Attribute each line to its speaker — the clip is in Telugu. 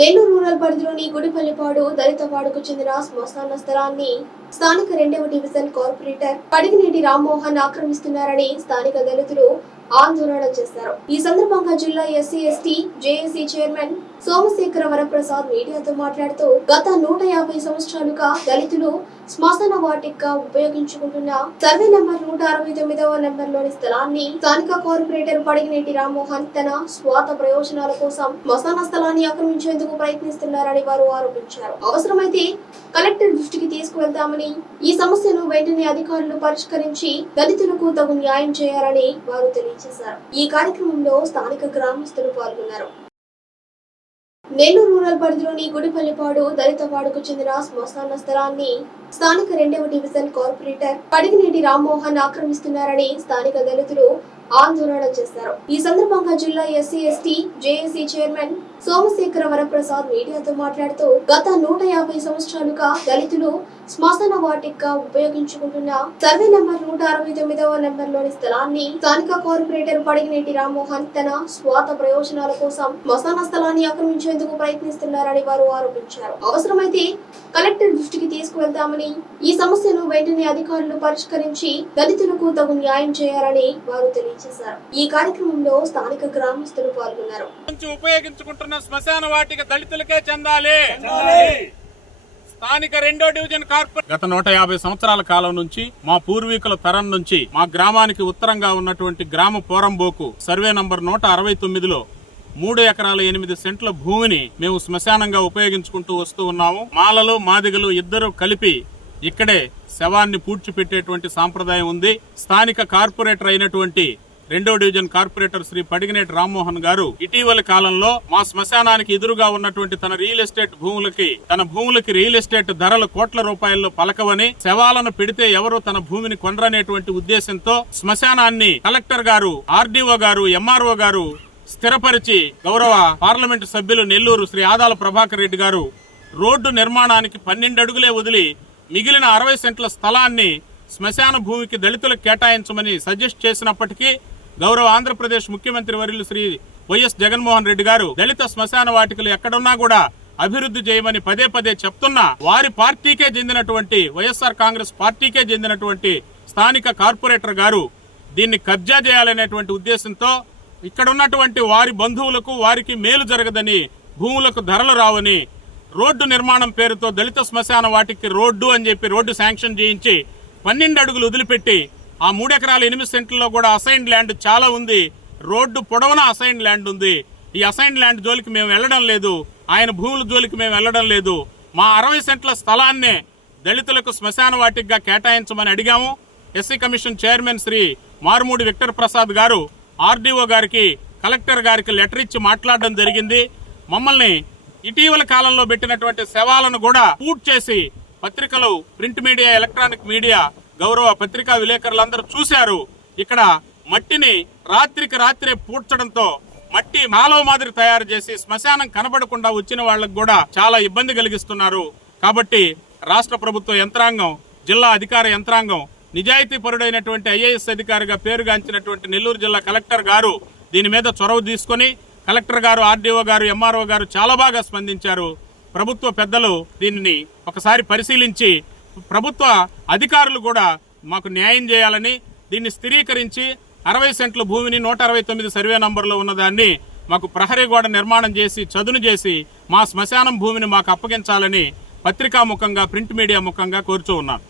Speaker 1: నెల్లూరు రూరల్ పరిధిలోని గుడిపల్లిపాడు దళితవాడకు చెందిన శ్మశాన స్థలాన్ని స్థానిక రెండవ డివిజన్ కార్పొరేటర్ పడిగినేటి రామ్మోహన్ ఆక్రమిస్తున్నారని స్థానిక దళితులు ఆందోళన చేశారు. ఈ సందర్భంగా జిల్లా SC ST JAC chairman Somasekhara Varaprasad మీడియాతో మాట్లాడుతూ గత నూట యాభై సంవత్సరాలుగా దళితులు శ్మశాన వాటికగా ఉపయోగించుకుంటున్న సర్వే నెంబర్ నూట అరవై తొమ్మిదవ నంబర్లోని స్థలాన్ని స్థానిక కార్పొరేటర్ పడిగినేటి రామ్మోహన్ తన స్వాత ప్రయోజనాల కోసం శ్మశాన స్థలాన్ని ఆక్రమించేందుకు చేస్తున్నారని వారు ఆరోపించారు. అవసరమైతే కలెక్టర్ దృష్టికి తీసుకువెళ్తామని ఈ సమస్యను వెంటనే అధికారులు పరిష్కరించి దళితులకు తగు న్యాయం చేయాలని వారు తెలియజేశారు. ఈ కార్యక్రమంలో స్థానిక గ్రామస్తులు పాల్గొన్నారు. నెల్లూరు రూరల్ పరిధిలోని గుడిపల్లిపాడు దళితవాడకు చెందిన శ్మశాన స్థలాన్ని స్థానిక రెండవ డివిజన్ కార్పొరేటర్ పడిగినేటి రామ్మోహన్ ఆక్రమిస్తున్నారని స్థానిక దళితులు ఆందోళన చేశారు. ఈ సందర్భంగా జిల్లా SC ST JAC chairman Somasekhara Varaprasad మీడియాతో మాట్లాడుతూ గత నూట యాభై సంవత్సరాలుగా దళితులు శ్మశాన వాటికగా ఉపయోగించుకుంటున్న సర్వే నంబర్ నూట అరవై తొమ్మిదవ నంబర్లోని స్థలాన్ని స్థానిక కార్పొరేటర్ పడిగినేటి రామ్మోహన్ తన స్వాత ప్రయోజనాల కోసం శ్మశాన స్థలాన్ని ఆక్రమించేందుకు ప్రయత్నిస్తున్నారని వారు ఆరోపించారు. అవసరమైతే కలెక్టర్ దృష్టికి తీసుకువెళ్తామని ఈ సమస్యను వెంటనే అధికారులు పరిష్కరించి దళితులకు తగు న్యాయం చేయాలని వారు తెలియజేశారు. ఈ కార్యక్రమంలో స్థానిక గ్రామస్తులు పాల్గొన్నారు.
Speaker 2: ఉపయోగించుకుంటున్న శ్మశాన వాటిక దళితులకే చెందాలి. స్థానిక రెండో డివిజన్ కార్పొరేట్ గత నూట యాభై సంవత్సరాల కాలం నుంచి మా పూర్వీకుల తరం నుంచి మా గ్రామానికి ఉత్తరంగా ఉన్నటువంటి గ్రామ పోరంబోకు సర్వే నంబర్ నూట అరవై తొమ్మిదిలో మూడు ఎకరాల ఎనిమిది సెంట్ల భూమిని మేము శ్మశానంగా ఉపయోగించుకుంటూ వస్తూ ఉన్నాము. మాలలు మాదిగలు ఇద్దరు కలిపి ఇక్కడే శవాన్ని పూడ్చిపెట్టేటువంటి సాంప్రదాయం ఉంది. స్థానిక కార్పొరేటర్ అయినటువంటి రెండో డివిజన్ కార్పొరేటర్ శ్రీ పడిగినేటి రామ్మోహన్ గారు ఇటీవలి కాలంలో మా శ్మశానానికి ఎదురుగా ఉన్నటువంటి తన రియల్ ఎస్టేట్ భూములకి తన భూములకి రియల్ ఎస్టేట్ ధరలు కోట్ల రూపాయల్లో పలకవని శవాలను పెడితే ఎవరు తన భూమిని కొనరనేటువంటి ఉద్దేశంతో శ్మశానాన్ని కలెక్టర్ గారు ఆర్డీఓ గారు ఎంఆర్ఓ గారు స్థిరపరిచి గౌరవ పార్లమెంటు సభ్యులు నెల్లూరు శ్రీ ఆదాల ప్రభాకర్ రెడ్డి గారు రోడ్డు నిర్మాణానికి పన్నెండు అడుగులే వదిలి మిగిలిన అరవై సెంట్ల స్థలాన్ని శ్మశాన భూమికి దళితులకు కేటాయించమని సజెస్ట్ చేసినప్పటికీ గౌరవ ఆంధ్రప్రదేశ్ ముఖ్యమంత్రి వర్యులు శ్రీ వైఎస్ జగన్మోహన్ రెడ్డి గారు దళిత శ్మశాన వాటికలు ఎక్కడున్నా కూడా అభివృద్ధి చేయమని పదే పదే చెప్తున్నా వారి పార్టీకే చెందినటువంటి వైఎస్ఆర్ కాంగ్రెస్ పార్టీకే చెందినటువంటి స్థానిక కార్పొరేటర్ గారు దీన్ని కబ్జా చేయాలనేటువంటి ఉద్దేశంతో ఇక్కడ ఉన్నటువంటి వారి బంధువులకు వారికి మేలు జరగదని భూములకు ధరలు రావని రోడ్డు నిర్మాణం పేరుతో దళిత శ్మశాన వాటికి రోడ్డు అని చెప్పి రోడ్డు శాంక్షన్ చేయించి పన్నెండు అడుగులు వదిలిపెట్టి ఆ మూడెకరాల ఎనిమిది సెంట్లలో కూడా అసైన్డ్ ల్యాండ్ చాలా ఉంది. రోడ్డు పొడవున అసైన్డ్ ల్యాండ్ ఉంది. ఈ అసైన్డ్ ల్యాండ్ జోలికి మేము వెళ్ళడం లేదు. ఆయన భూముల జోలికి మేము వెళ్ళడం లేదు. మా అరవై సెంట్ల స్థలాన్నే దళితులకు శ్మశాన వాటిగా కేటాయించమని అడిగాము. SC commission chairman Shri Marumudi Victor Prasad garu RDO గారికి కలెక్టర్ గారికి లెటర్ ఇచ్చి మాట్లాడడం జరిగింది. మమ్మల్ని ఇటీవల కాలంలో పెట్టినటువంటి శవాలను కూడా పూట్ చేసి పత్రికలు ప్రింట్ మీడియా ఎలక్ట్రానిక్ మీడియా గౌరవ పత్రికా విలేకరులందరూ చూశారు. ఇక్కడ మట్టిని రాత్రికి రాత్రే పూడ్చడంతో మట్టి మాలవ మాదిరి తయారు చేసి శ్మశానం కనబడకుండా వచ్చిన వాళ్ళకు కూడా చాలా ఇబ్బంది కలిగిస్తున్నారు. కాబట్టి రాష్ట్ర ప్రభుత్వ యంత్రాంగం జిల్లా అధికార యంత్రాంగం నిజాయితీ పరుడైనటువంటి ఐఏఎస్ అధికారిగా పేరుగాంచినటువంటి నెల్లూరు జిల్లా కలెక్టర్ గారు దీని మీద చొరవ తీసుకొని కలెక్టర్ గారు ఆర్డీఓ గారు ఎంఆర్ఓ గారు చాలా బాగా స్పందించారు. ప్రభుత్వ పెద్దలు దీనిని ఒకసారి పరిశీలించి ప్రభుత్వ అధికారులు కూడా మాకు న్యాయం చేయాలని దీన్ని స్థిరీకరించి అరవై సెంట్ల భూమిని నూట అరవై తొమ్మిది సర్వే నంబర్లో ఉన్నదాన్ని మాకు ప్రహరీ గోడ నిర్మాణం చేసి చదును చేసి మా శ్మశానం భూమిని మాకు అప్పగించాలని పత్రికా ముఖంగా ప్రింట్ మీడియా ముఖంగా కోరుచూ ఉన్నాను.